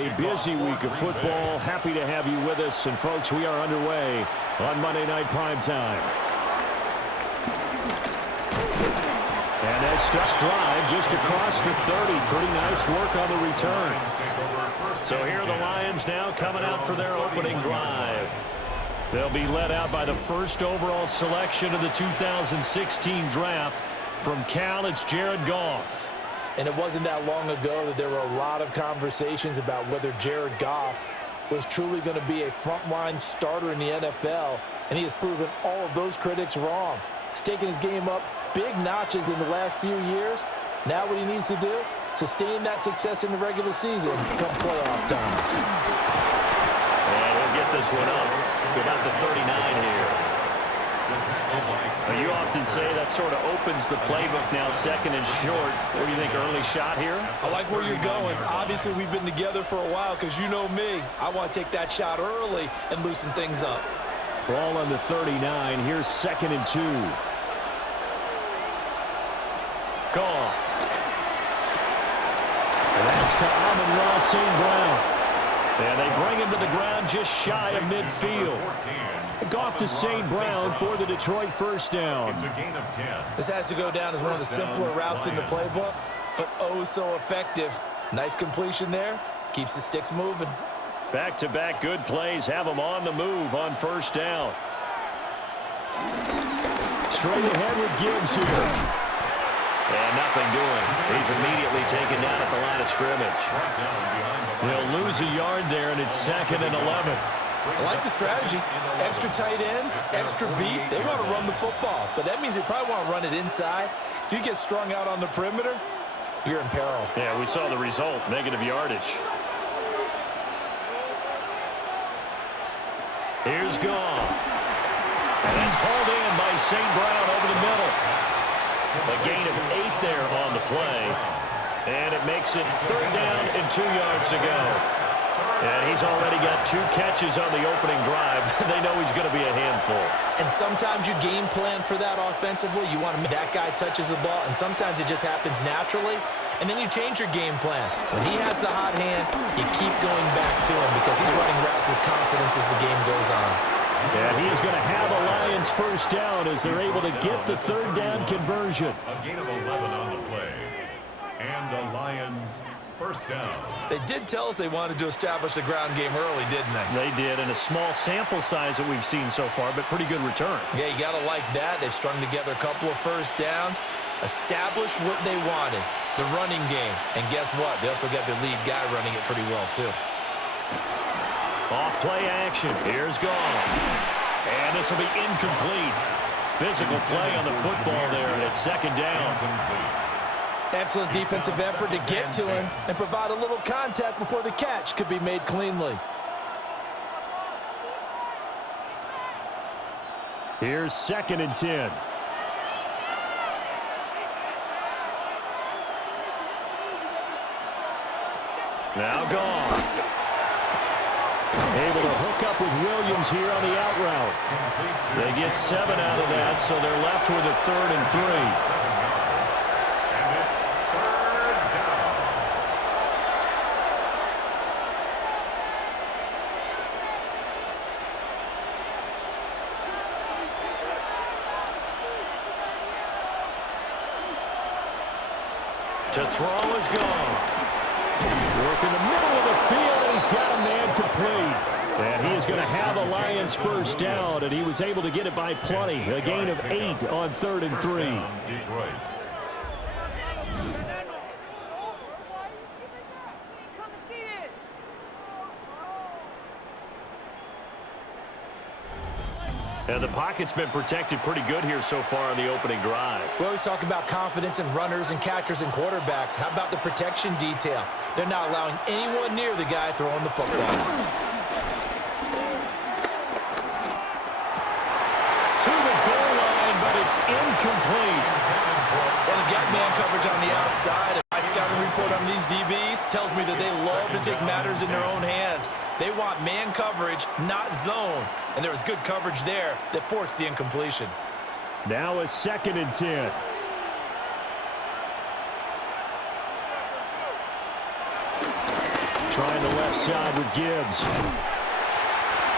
A busy week of football. Happy to have you with us. And, folks, we are underway on Monday Night Primetime. And that starts drive just across the 30. Pretty nice work on the return. So here are the Lions now coming out for their opening drive. They'll be led out by the first overall selection of the 2016 draft. From Cal, it's Jared Goff. And it wasn't that long ago that there were a lot of conversations about whether Jared Goff was truly going to be a frontline starter in the NFL, and he has proven all of those critics wrong. He's taken his game up big notches in the last few years. Now what he needs to do, sustain that success in the regular season come playoff time. And he'll get this one up to about the 39 here. You often say that sort of opens the playbook now, second and short. What do you think, early shot here? I like where you're going. Obviously, we've been together for a while because you know me. I want to take that shot early and loosen things up. Ball on the 39. Here's second and 2. Goff. And that's to Amon-Ra St. Brown. And they bring him to the ground just shy of midfield. Goff to St. Brown for the Detroit first down. It's a gain of 10. This has to go down as one of the simpler routes in the playbook, but oh so effective. Nice completion there. Keeps the sticks moving. Back-to-back good plays have them on the move on first down. Straight ahead with Gibbs here. And nothing doing. He's immediately taken down at the line of scrimmage. They'll lose a yard there, and it's second and 11. I like the strategy. Extra tight ends, extra beef. They want to run the football, but that means they probably want to run it inside. If you get strung out on the perimeter, you're in peril. Yeah, we saw the result, negative yardage. Here's Goff. And it's hauled in by St. Brown over the middle. A gain of 8 there on the play. And it makes it third down and 2 yards to go. And he's already got 2 catches on the opening drive. They know he's going to be a handful. And sometimes you game plan for that offensively. You want to make that guy touches the ball, and sometimes it just happens naturally. And then you change your game plan. When he has the hot hand, you keep going back to him because he's running routes with confidence as the game goes on. And he is going to have a Lions first down as they're able to get the third down conversion. A gain of 11 on the play. And the Lions first down. They did tell us they wanted to establish the ground game early, didn't they? They did, and a small sample size that we've seen so far, but pretty good return. Yeah, you got to like that. They've strung together a couple of first downs, established what they wanted, the running game. And guess what? They also got their lead guy running it pretty well, too. Off play action. Here's Goff. And this will be incomplete. Physical play on the football there, and it's second down. Excellent defensive effort to get to him and provide a little contact before the catch could be made cleanly. Here's second and 10. Now Goff. Able to hook up with Williams here on the out route. They get 7 out of that, so they're left with a third and 3. To throw is Goff. Work in the middle of the field, and he's got a man complete. And he is going to have a Lions first down, and he was able to get it by plenty. A gain of 8 on third and 3. Detroit. And the pocket's been protected pretty good here so far on the opening drive. We always talk about confidence in runners and catchers and quarterbacks. How about the protection detail? They're not allowing anyone near the guy throwing the football. To the goal line, but it's incomplete. Well, they've got man coverage on the outside. My scouting report on these DBs tells me that they love to take matters in their own hands. They want man coverage, not zone. And there was good coverage there that forced the incompletion. Now a second and 10. trying the left side with Gibbs.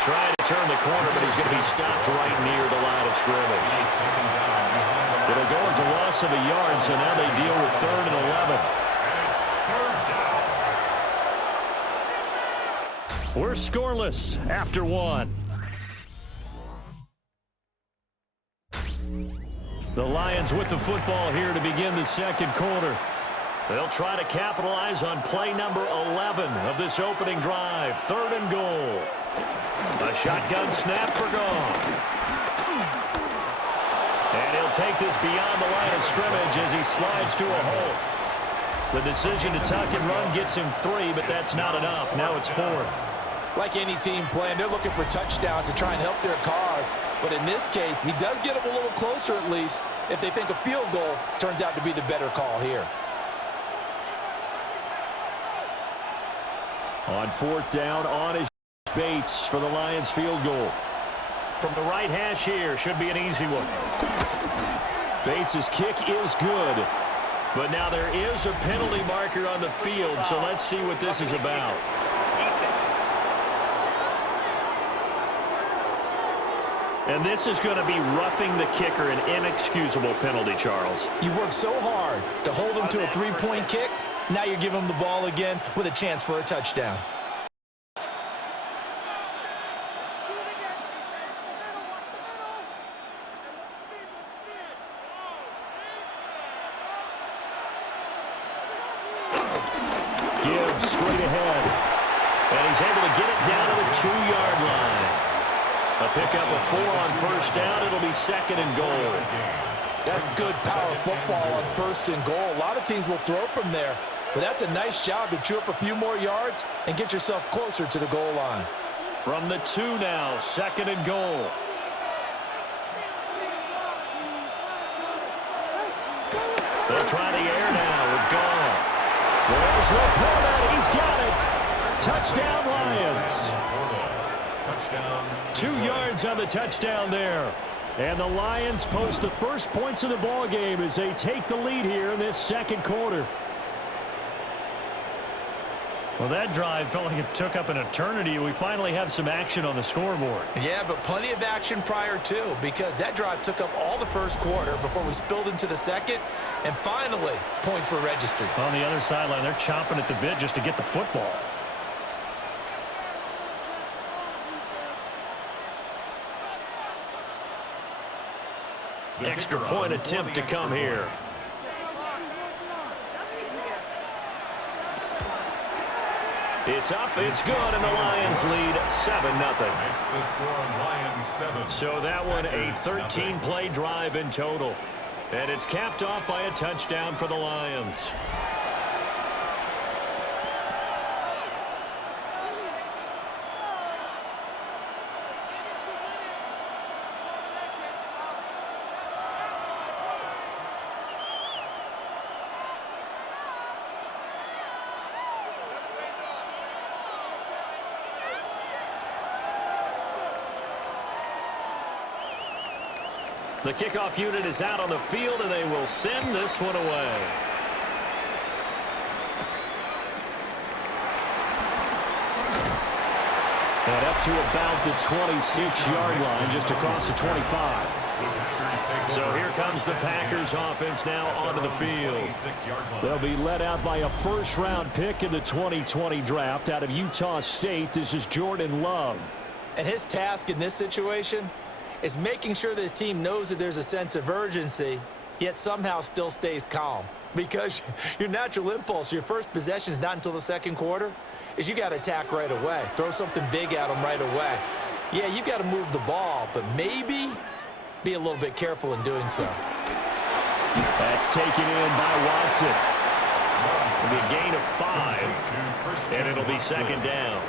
Trying to turn the corner, but he's going to be stopped right near the line of scrimmage. It'll go as a loss of a yard, so now they deal with 3rd and 11. We're scoreless after 1. The Lions with the football here to begin the second quarter. They'll try to capitalize on play number 11 of this opening drive. 3rd and goal. A shotgun snap for Goff. And he'll take this beyond the line of scrimmage as he slides to a hole. The decision to tuck and run gets him 3, but that's not enough. Now it's 4th. Like any team playing, they're looking for touchdowns to try and help their cause. But in this case, he does get them a little closer at least if they think a field goal turns out to be the better call here. On 4th down, on his Bates for the Lions field goal. From the right hash here, should be an easy one. Bates' kick is good. But now there is a penalty marker on the field, so let's see what this is about. And this is going to be roughing the kicker, an inexcusable penalty, Charles. You've worked so hard to hold him to a 3-point kick. Now you're giving him the ball again with a chance for a touchdown. Gibbs straight ahead. And he's able to get it down to the 2-yard line. A pickup of 4 on 1st down. It'll be 2nd and goal. That's good power football on 1st and goal. A lot of teams will throw from there, but that's a nice job to chew up a few more yards and get yourself closer to the goal line. From the 2 now, 2nd and goal. They'll try the air now with Goff. There's Laporta. He's got it. Touchdown, Lions. 2 yards on the touchdown there. And the Lions post the first points of the ball game as they take the lead here in this second quarter. Well, that drive felt like it took up an eternity. We finally have some action on the scoreboard. Yeah, but plenty of action prior to, because that drive took up all the first quarter before we spilled into the second, and finally, points were registered. On the other sideline, they're chomping at the bit just to get the football. Extra point attempt to come here. It's up, it's good, and the Lions lead 7-0. So that one a 13-play drive in total. And it's capped off by a touchdown for the Lions. The kickoff unit is out on the field, and they will send this one away. And up to about the 26-yard line, just across the 25. So here comes the Packers offense now onto the field. They'll be led out by a first-round pick in the 2020 draft out of Utah State. This is Jordan Love. And his task in this situation is making sure that his team knows that there's a sense of urgency, yet somehow still stays calm. Because your natural impulse, your first possession is not until the second quarter, is you got to attack right away. Throw something big at them right away. Yeah, you got to move the ball, but maybe be a little bit careful in doing so. That's taken in by Watson. It'll be a gain of 5, and it'll be 2nd down.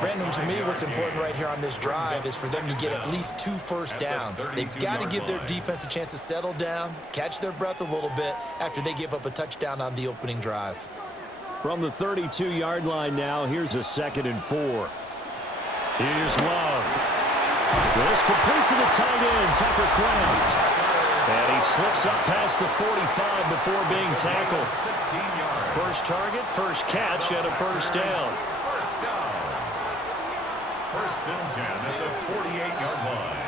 Brandon, to me, what's important right here on this drive is for them to get at least 2 first downs. They've got to give their defense a chance to settle down, catch their breath a little bit after they give up a touchdown on the opening drive. From the 32-yard line now, here's a 2nd and 4. Here's Love. This complete to the tight end, Tucker Kraft. And he slips up past the 45 before being tackled. 16 yards. First target, first catch, and a first down. First down. First and 10 at the 48-yard line.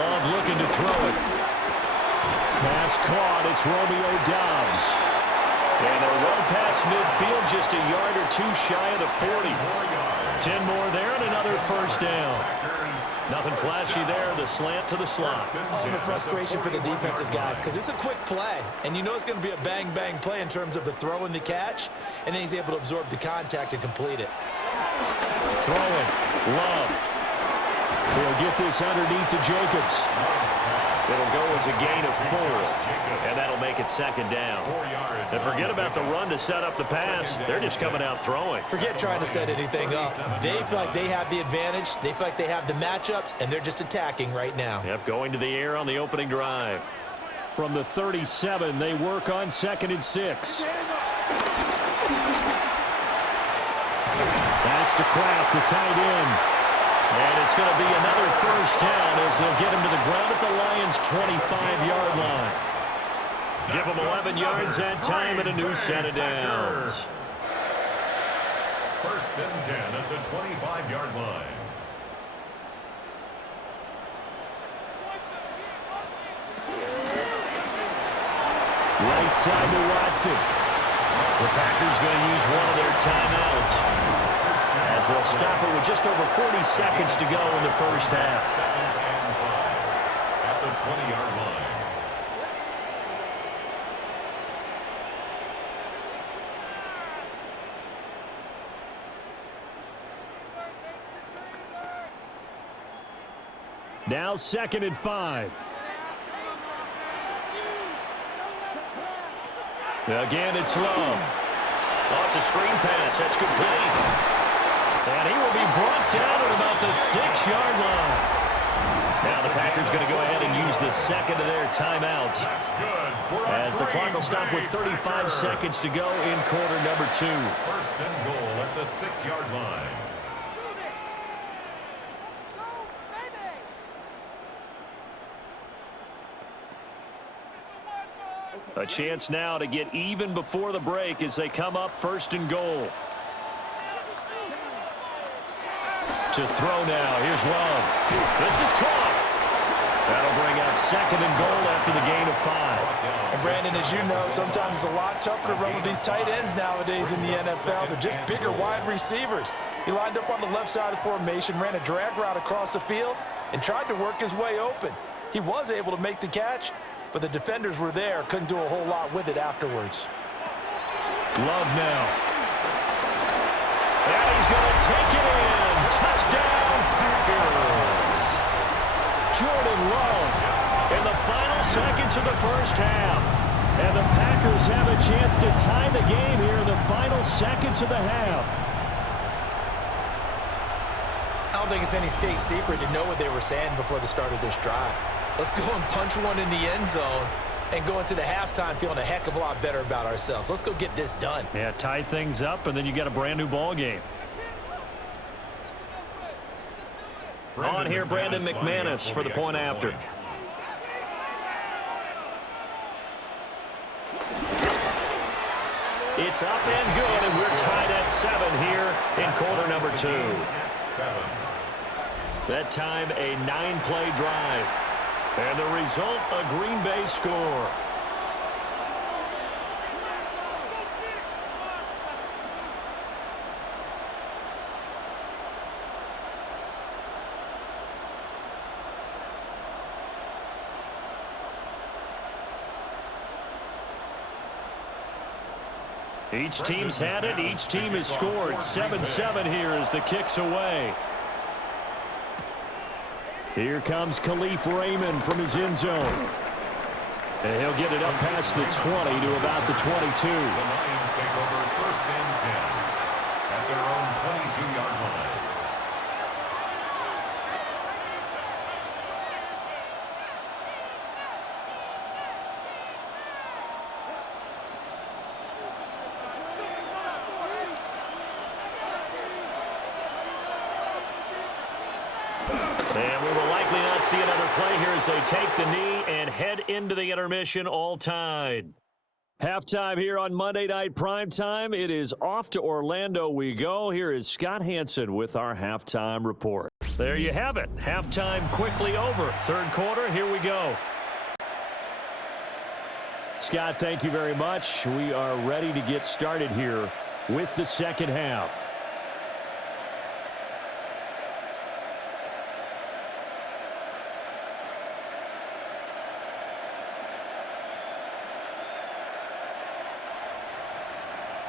Love looking to throw it. Pass caught. It's Romeo Doubs. And they're well past midfield, just a yard or two shy of the 40. 10 more there and another first down. Nothing flashy there. The slant to the slot. Oh, the frustration for the defensive guys, because it's a quick play, and you know it's going to be a bang-bang play in terms of the throw and the catch, and then he's able to absorb the contact and complete it. Throwing. Love. He'll get this underneath to Jacobs. It'll go as a gain of 4, and that'll make it second down. And forget about the run to set up the pass. They're just coming out throwing. Forget trying to set anything up. They feel like they have the advantage. They feel like they have the matchups, and they're just attacking right now. Yep, going to the air on the opening drive. From the 37, they work on 2nd and 6. That's to Kraft, the tight end. And it's going to be another first down as they'll get him to the ground at the Lions' 25-yard line. Give them 11 yards that time and a new set of downs. First and 10 at the 25-yard line. Right side to Watson. The Packers going to use one of their timeouts as they'll stop it with just over 40 seconds to go in the first half. 2nd and 5 at the 20-yard line. Now 2nd and 5. Again, it's Love. Oh, it's a screen pass. That's complete. And he will be brought down at about the 6-yard line. Now the Packers going to go ahead and use the second of their timeouts. As the clock will stop with 35 seconds to go in quarter number 2. First and goal at the 6-yard line. A chance now to get even before the break as they come up 1st and goal. To throw now. Here's Love. This is caught. That'll bring out 2nd and goal after the gain of 5. And Brandon, as you know, sometimes it's a lot tougher to run with these tight ends nowadays in the NFL. They're just bigger wide receivers. He lined up on the left side of formation, ran a drag route across the field, and tried to work his way open. He was able to make the catch, but the defenders were there, couldn't do a whole lot with it afterwards. Love now. And he's going to take it in. Touchdown, Packers. Jordan Love in the final seconds of the first half. And the Packers have a chance to tie the game here in the final seconds of the half. I don't think it's any state secret to know what they were saying before the start of this drive. Let's go and punch one in the end zone and go into the halftime feeling a heck of a lot better about ourselves. Let's go get this done. Yeah, tie things up, and then you got a brand new ball game. On here, Brandon McManus for the point after. It's up and good, and we're tied at 7 here in quarter number 2. That time, a 9-play drive. And the result, a Green Bay score. Each team's had it. Each team has scored. 7-7 here as the kick's away. Here comes Khalif Raymond from his end zone. And he'll get it up past the 20 to about the 22. The Lions take over 1st and 10 at their own 22-yard line. see another play here as they take the knee and head into the intermission all tied. Halftime here on Monday Night Primetime. It is off to Orlando we go. Here is Scott Hansen with our halftime report. There you have it. Halftime quickly over. Third quarter, here we go. Scott, thank you very much. We are ready to get started here with the second half.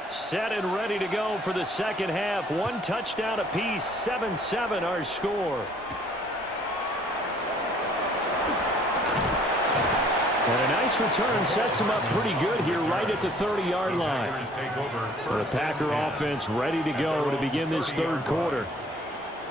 Set and ready to go for the second half. One touchdown apiece, 7-7 our score. And a nice return sets him up pretty good here right at the 30-yard line. The Packer offense ready to go to begin this third quarter.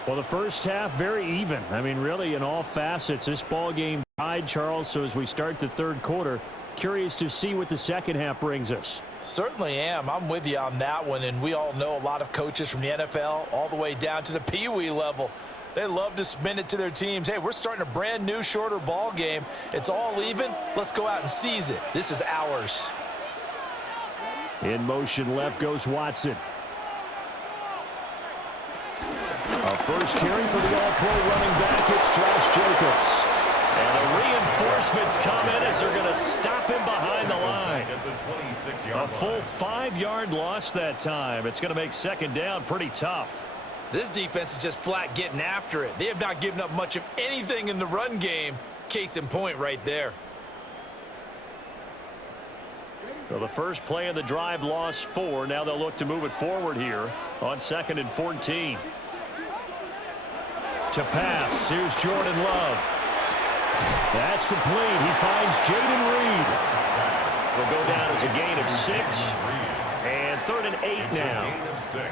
Well, the first half very even. I mean, really in all facets. This ball game tied, Charles, so as we start the third quarter, curious to see what the second half brings us. Certainly am. I'm with you on that one, and we all know a lot of coaches from the NFL all the way down to the Pee-wee level. They love to spin it to their teams. Hey, we're starting a brand new, shorter ball game. It's all even. Let's go out and seize it. This is ours. In motion left goes Watson. A first carry for the all-pro running back. It's Josh Jacobs. And the reinforcements come in as they're going to stop him behind the line. A full 5-yard loss that time. It's going to make second down pretty tough. This defense is just flat getting after it. They have not given up much of anything in the run game. Case in point right there. So the first play of the drive lost 4. Now they'll look to move it forward here on 2nd and 14. To pass. Here's Jordan Love. That's complete. He finds Jaden Reed. Will go down as a gain of 6. And 3rd and 8 now.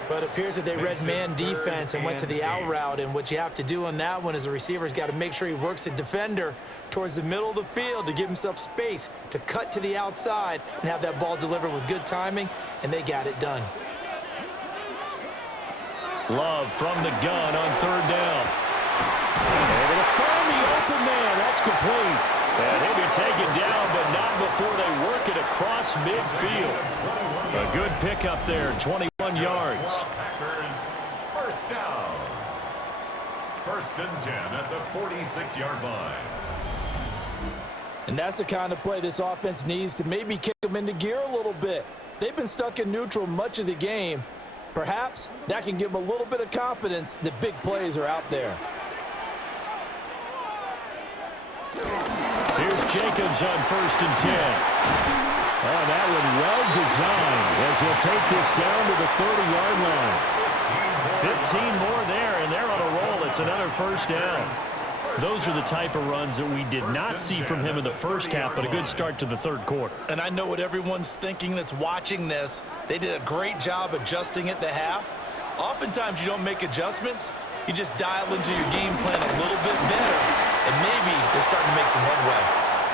But it appears that they read man defense and went to the out route. And what you have to do on that one is the receiver's got to make sure he works the defender towards the middle of the field to give himself space to cut to the outside and have that ball delivered with good timing. And they got it done. Love from the gun on 3rd down. Able to find the open man. That's complete. And he'll be taken down, but not before they work it across midfield. A good pickup there, 21 yards. Packers first down. 1st and 10 at the 46-yard line. And that's the kind of play this offense needs to maybe kick them into gear a little bit. They've been stuck in neutral much of the game. Perhaps that can give them a little bit of confidence that big plays are out there. Here's Jacobs on 1st and 10. Oh, that one well designed as he'll take this down to the 30-yard line. 15 more there, and they're on a roll. It's another first down. Those are the type of runs that we did not see from him in the first half, but a good start to the third quarter. And I know what everyone's thinking that's watching this. They did a great job adjusting at the half. Oftentimes you don't make adjustments. You just dial into your game plan a little bit better, and maybe they're starting to make some headway.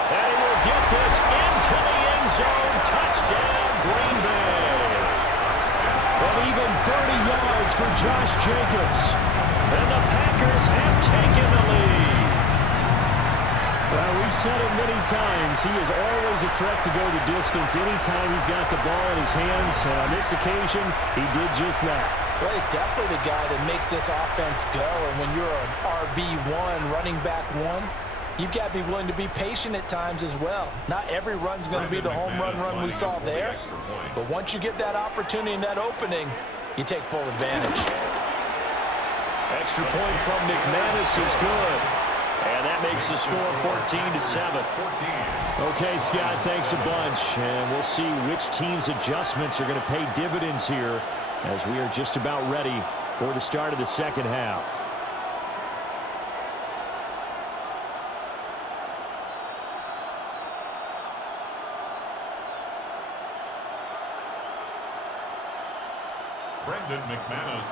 And he will get this into the end zone. Touchdown, Green Bay. And even 30 yards for Josh Jacobs. And the Packers have taken the lead. Well, we've said it many times. He is always a threat to go the distance anytime he's got the ball in his hands. And on this occasion, he did just that. Well, he's definitely the guy that makes this offense go. And when you're an RB1, running back 1, you've got to be willing to be patient at times as well. Not every run's going to be the home run we saw there. But once you get that opportunity and that opening, you take full advantage. Extra point from McManus is good. And that makes the score 14-7. Okay, Scott, thanks a bunch. And we'll see which team's adjustments are going to pay dividends here as we are just about ready for the start of the second half.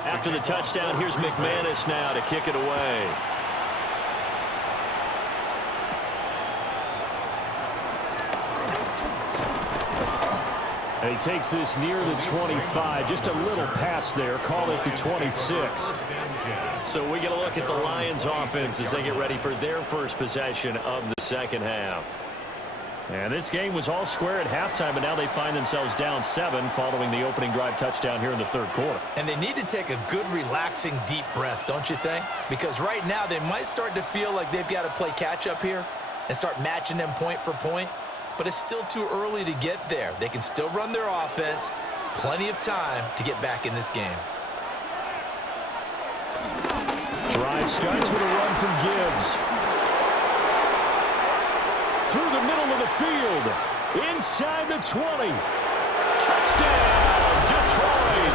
After the touchdown, here's McManus now to kick it away. And he takes this near the 25. Just a little pass there. Call it the 26. So we get a look at the Lions offense as they get ready for their first possession of the second half. And this game was all square at halftime, but now they find themselves down 7 following the opening drive touchdown here in the third quarter. And they need to take a good, relaxing, deep breath, don't you think? Because right now they might start to feel like they've got to play catch-up here and start matching them point for point. But it's still too early to get there. They can still run their offense. Plenty of time to get back in this game. Drive starts with a run from Gibbs. Through the middle of the field. Inside the 20. Touchdown, Detroit.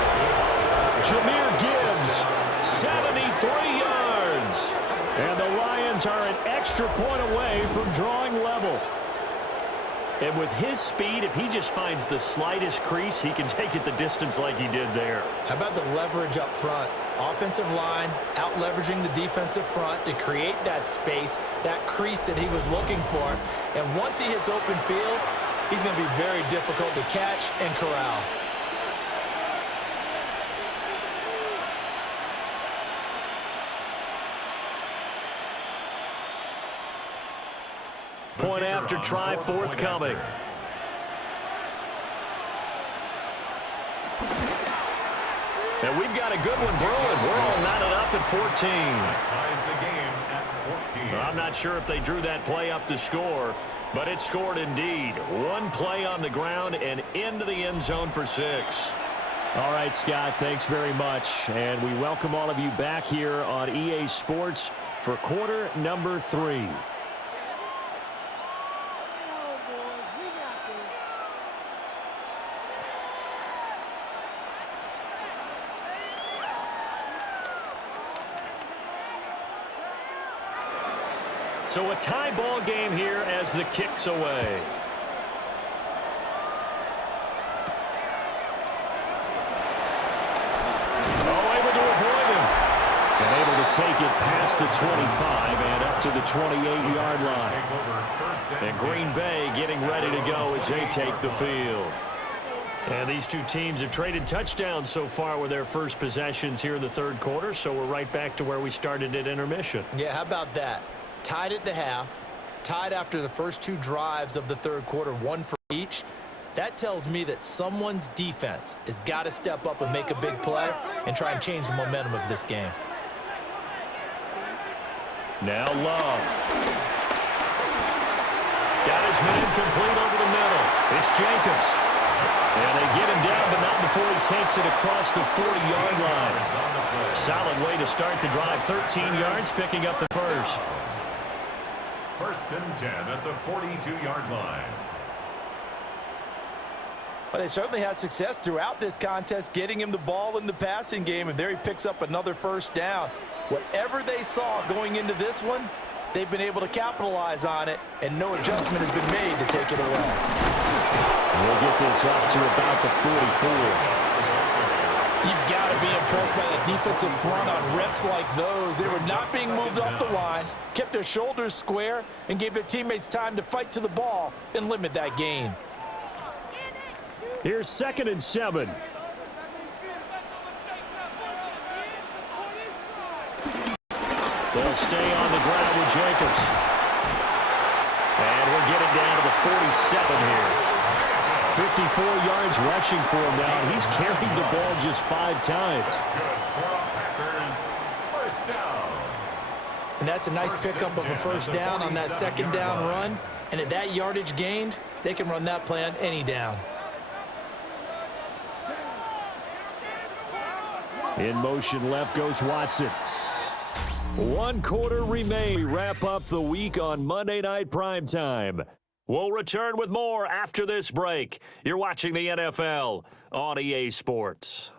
Jahmyr Gibbs, 73 yards. And the Lions are an extra point away from drawing level. And with his speed, if he just finds the slightest crease, he can take it the distance like he did there. How about the leverage up front? Offensive line out-leveraging the defensive front to create that space, that crease that he was looking for. And once he hits open field, he's going to be very difficult to catch and corral. Point after try forthcoming. And we've got a good one brewing. We're all knotted up at 14. Ties the game at 14. I'm not sure if they drew that play up to score, but it scored indeed. One play on the ground and into the end zone for 6. All right, Scott, thanks very much. And we welcome all of you back here on EA Sports for quarter number 3. So a tie ball game here as the kick's away. Oh, able to avoid him. And able to take it past the 25 and up to the 28-yard line. And Green Bay getting ready to go as they take the field. And these two teams have traded touchdowns so far with their first possessions here in the third quarter, so we're right back to where we started at intermission. Yeah, how about that? Tied at the half, tied after the first 2 drives of the third quarter, 1 for each. That tells me that someone's defense has got to step up and make a big play and try and change the momentum of this game. Now Love. Got his man complete over the middle. It's Jacobs. And they get him down, but not before he takes it across the 40-yard line. Solid way to start the drive. 13 yards, picking up the first. First and 10 at the 42-yard line. Well, they certainly had success throughout this contest, getting him the ball in the passing game, and there he picks up another first down. Whatever they saw going into this one, they've been able to capitalize on it, and no adjustment has been made to take it away. We'll get this up to about the 44. You've got to be impressed by the defensive front on reps like those. They were not being moved off the line, kept their shoulders square, and gave their teammates time to fight to the ball and limit that gain. Here's 2nd and 7. They'll stay on the ground with Jacobs. And we're getting down to the 47 here. 54 yards rushing for him now, and he's carried the ball just 5 times. And that's a nice pickup of a first down on that second down run. And at that yardage gained, they can run that play on any down. In motion left goes Watson. 1 quarter remain. We wrap up the week on Monday Night Primetime. We'll return with more after this break. You're watching the NFL on EA Sports.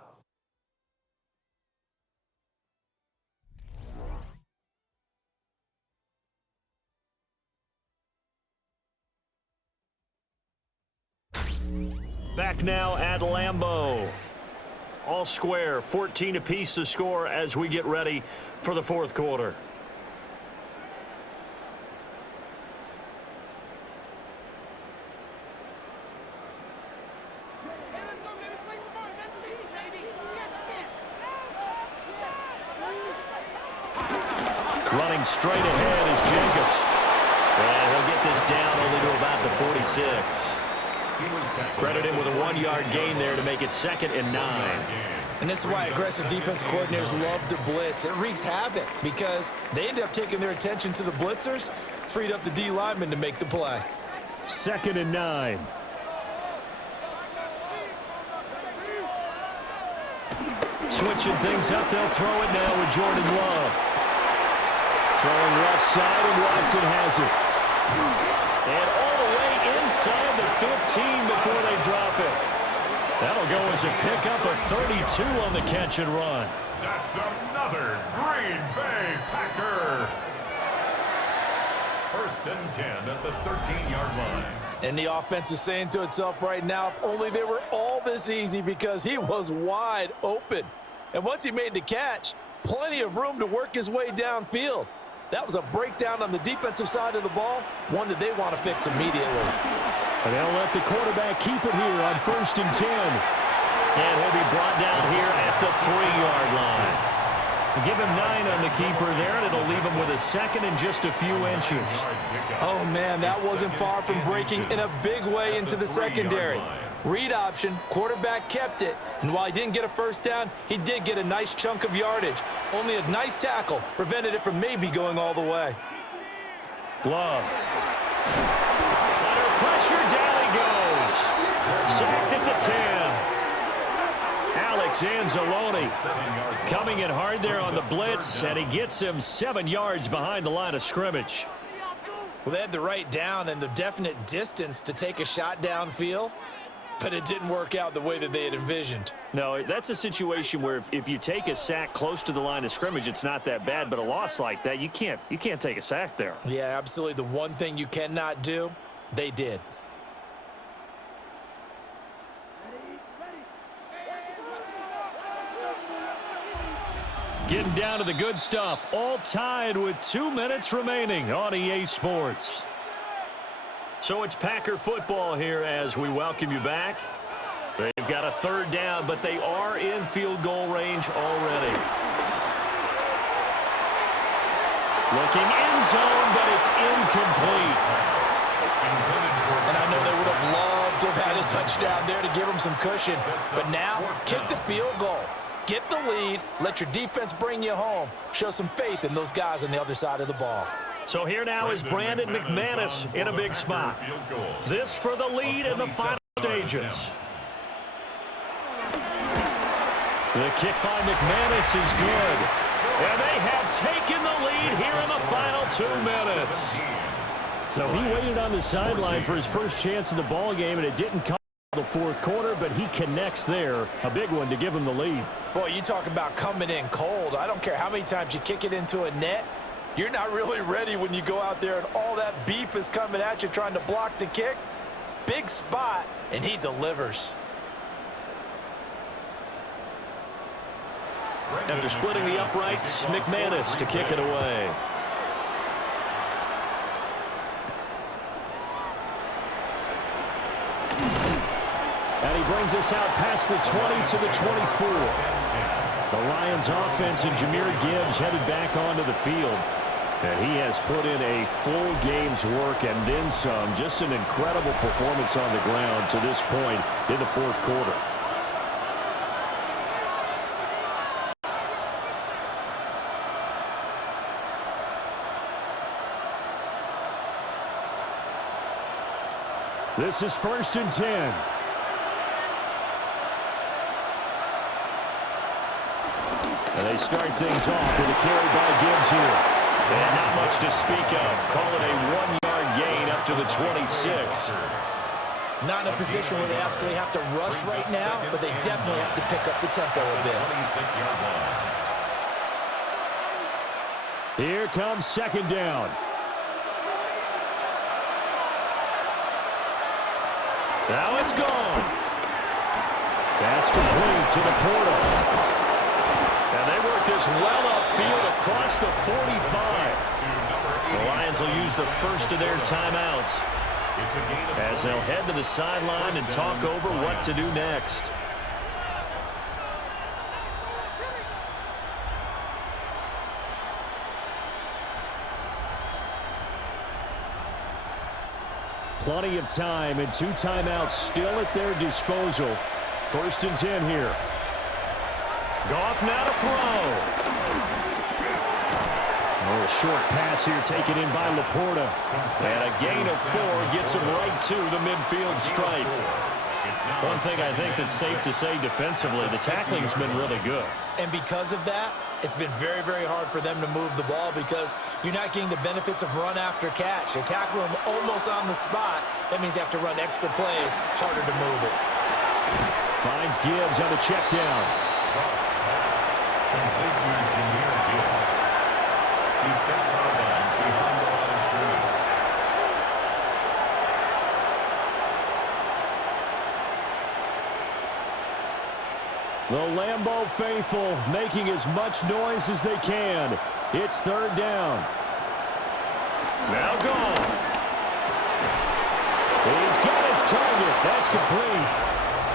Back now at Lambeau. All square, 14 apiece to score as we get ready for the fourth quarter. Running straight ahead is Jacobs. And he'll get this down only to about the 46. Credit him with a 1-yard gain there to make it 2nd and 9. And this is why aggressive defensive coordinators love to blitz. It wreaks havoc because they end up taking their attention to the blitzers, freed up the D lineman to make the play. 2nd and 9. Switching things up, they'll throw it now with Jordan Love. Throwing left side, and Watson has it. And all the way inside the 15 before they drop it. That'll go as a pickup of 32 on the catch and run. That's another Green Bay Packer. 1st and 10 at the 13-yard line. And the offense is saying to itself right now, if only they were all this easy, because he was wide open. And once he made the catch, plenty of room to work his way downfield. That was a breakdown on the defensive side of the ball, one that they want to fix immediately. And they'll let the quarterback keep it here on 1st and 10. And he'll be brought down here at the 3-yard line. Give him 9 on the keeper there, and it'll leave him with a 2nd and just a few inches. Oh, man, that wasn't far from breaking in a big way into the secondary. Read option, quarterback kept it, and while he didn't get a 1st down, he did get a nice chunk of yardage. Only a nice tackle prevented it from maybe going all the way. Love. Under pressure, down he goes. Sacked at the 10. Alex Anzalone coming in hard there on the blitz, and he gets him 7 yards behind the line of scrimmage. Well, they had the right down and the definite distance to take a shot downfield, but it didn't work out the way that they had envisioned. No, that's a situation where if you take a sack close to the line of scrimmage, it's not that bad, but a loss like that, you can't take a sack there. Yeah, absolutely. The one thing you cannot do, they did. Getting down to the good stuff, all tied with 2 minutes remaining on EA Sports. So it's Packer football here as we welcome you back. They've got a 3rd down, but they are in field goal range already. Looking end zone, but it's incomplete. And I know they would have loved to have had a touchdown there to give them some cushion. But now, kick the field goal. Get the lead, let your defense bring you home. Show some faith in those guys on the other side of the ball. So here now is Brandon McManus in a big spot. This for the lead in the final stages. The kick by McManus is good. And they have taken the lead here in the final 2 minutes. So he waited on the sideline for his first chance in the ball game, and it didn't come the 4th quarter, but he connects there. A big one to give him the lead. Boy, you talk about coming in cold. I don't care how many times you kick it into a net. You're not really ready when you go out there and all that beef is coming at you trying to block the kick. Big spot, and he delivers. After splitting the uprights, McManus to kick it away. And he brings us out past the 20 to the 24. The Lions offense and Jahmyr Gibbs headed back onto the field. And he has put in a full game's work and then some. Just an incredible performance on the ground to this point in the 4th quarter. This is 1st and 10. And they start things off with a carry by Gibbs here. And not much to speak of. Call it a 1-yard gain up to the 26. Not in a position where they absolutely have to rush right now, but they definitely have to pick up the tempo a bit. Here comes 2nd down. Now it's gone. That's complete to the portal. And they work this well upfield across the 45. The Lions will use the first of their timeouts as they'll head to the sideline and talk over what to do next. Plenty of time and 2 timeouts still at their disposal. 1st and 10 here. Goff now to throw. A little short pass here taken in by Laporta. And a gain of 4 gets him right to the midfield stripe. One thing I think that's safe to say defensively, the tackling's been really good. And because of that, it's been very, very hard for them to move the ball because you're not getting the benefits of run after catch. They tackle them almost on the spot. That means they have to run extra plays, harder to move it. Finds Gibbs on the check down. Complete to Jameer Gibbs. He steps out of bounds behind the line of scrimmage. The Lambeau faithful making as much noise as they can. It's 3rd down. Now Goff. He's got his target. That's complete.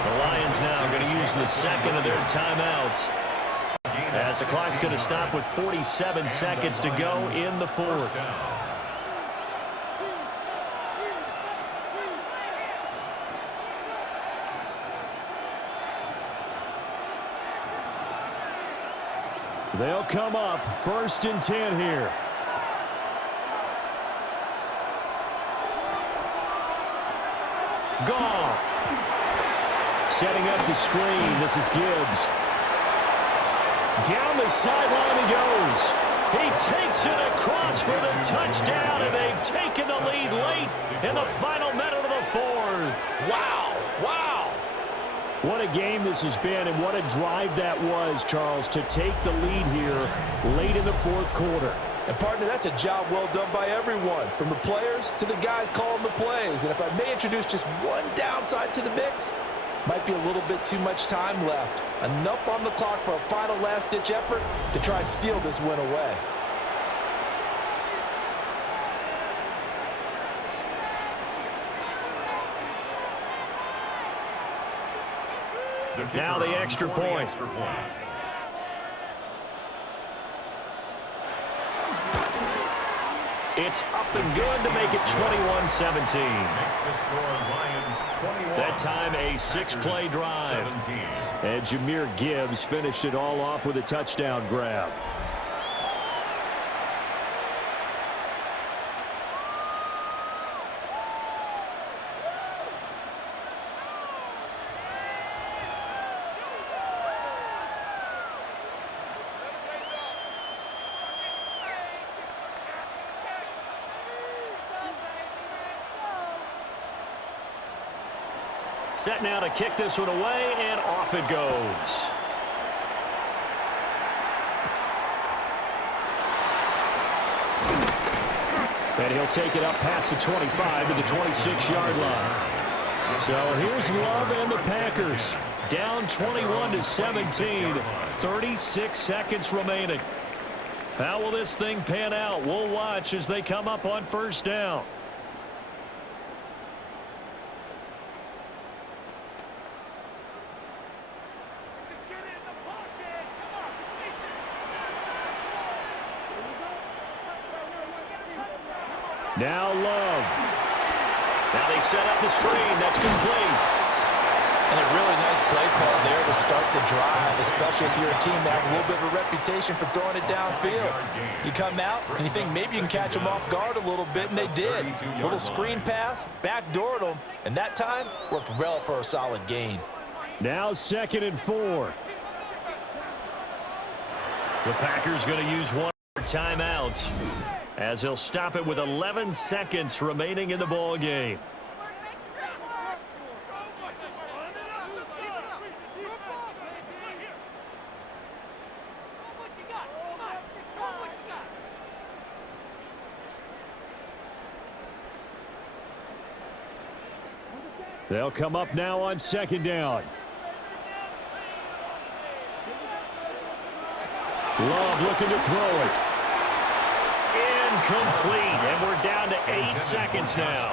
The Lions now going to use the 2nd of their timeouts, as the clock's going to stop with 47 seconds to go in the 4th. They'll come up 1st and 10 here. Goff. Setting up the screen. This is Gibbs. Down the sideline he goes. He takes it across for the touchdown, and they've taken the lead late in the final minute of the 4th. Wow. Wow. What a game this has been, and what a drive that was, Charles, to take the lead here late in the 4th quarter. And, partner, that's a job well done by everyone, from the players to the guys calling the plays. And if I may introduce just one downside to the mix, might be a little bit too much time left. Enough on the clock for a final last-ditch effort to try and steal this win away. Now the extra point. It's up and good to make it 21-17. That time a 6-play drive. And Jameer Gibbs finished it all off with a touchdown grab. Set now to kick this one away, and off it goes. And he'll take it up past the 25 to the 26-yard line. So here's Love and the Packers. Down 21-17, 36 seconds remaining. How will this thing pan out? We'll watch as they come up on 1st down. Now Love. Now they set up the screen. That's complete. And a really nice play call there to start the drive, especially if you're a team that has a little bit of a reputation for throwing it downfield. You come out and you think maybe you can catch them off guard a little bit, and they did. Little screen pass, backdoored them, and that time worked well for a solid gain. Now 2nd and 4. The Packers going to use one timeout, as he'll stop it with 11 seconds remaining in the ball game. They'll come up now on 2nd down. Love looking to throw it. Incomplete, and we're down to 8 seconds now.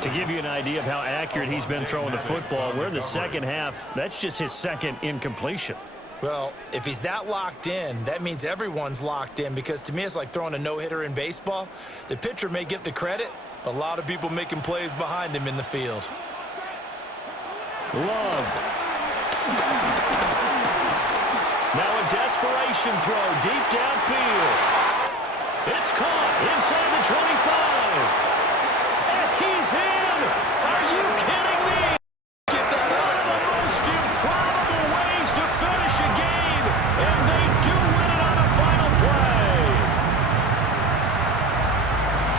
To give you an idea of how accurate he's been throwing the football, we're in the 2nd half. That's just his 2nd incompletion. Well, if he's that locked in, that means everyone's locked in, because to me it's like throwing a no-hitter in baseball. The pitcher may get the credit, A lot of people making plays behind him in the field. Love. Now a desperation throw deep downfield. It's caught inside the 25. And he's in. Are you kidding me? Get that up. One of the most improbable ways to finish a game. And they do win it on a final play.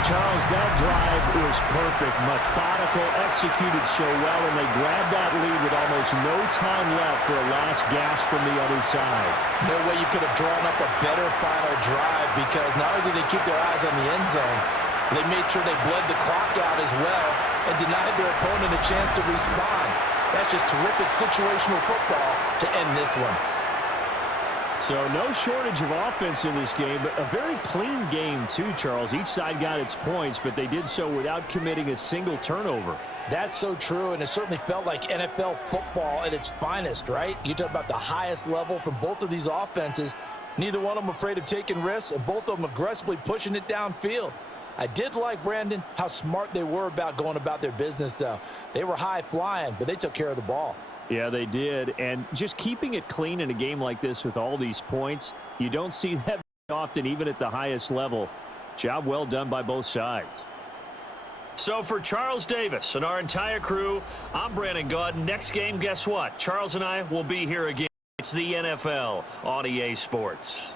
Charles, that drive was perfect. Methodical, executed so well, and they grabbed that lead with almost no time left for a last gasp from the other side. No way you could have drawn up a better final drive, because not only did they keep their eyes on the end zone, they made sure they bled the clock out as well and denied their opponent a chance to respond. That's just terrific situational football to end this one. So no shortage of offense in this game, but a very clean game too, Charles. Each side got its points, but they did so without committing a single turnover. That's so true, and it certainly felt like NFL football at its finest, right? You talk about the highest level from both of these offenses. Neither one of them afraid of taking risks, and both of them aggressively pushing it downfield. I did like, Brandon, how smart they were about going about their business, though. They were high-flying, but they took care of the ball. Yeah, they did. And just keeping it clean in a game like this with all these points, you don't see that often, even at the highest level. Job well done by both sides. So for Charles Davis and our entire crew, I'm Brandon Gaudin. Next game, guess what? Charles and I will be here again. It's the NFL on EA Sports.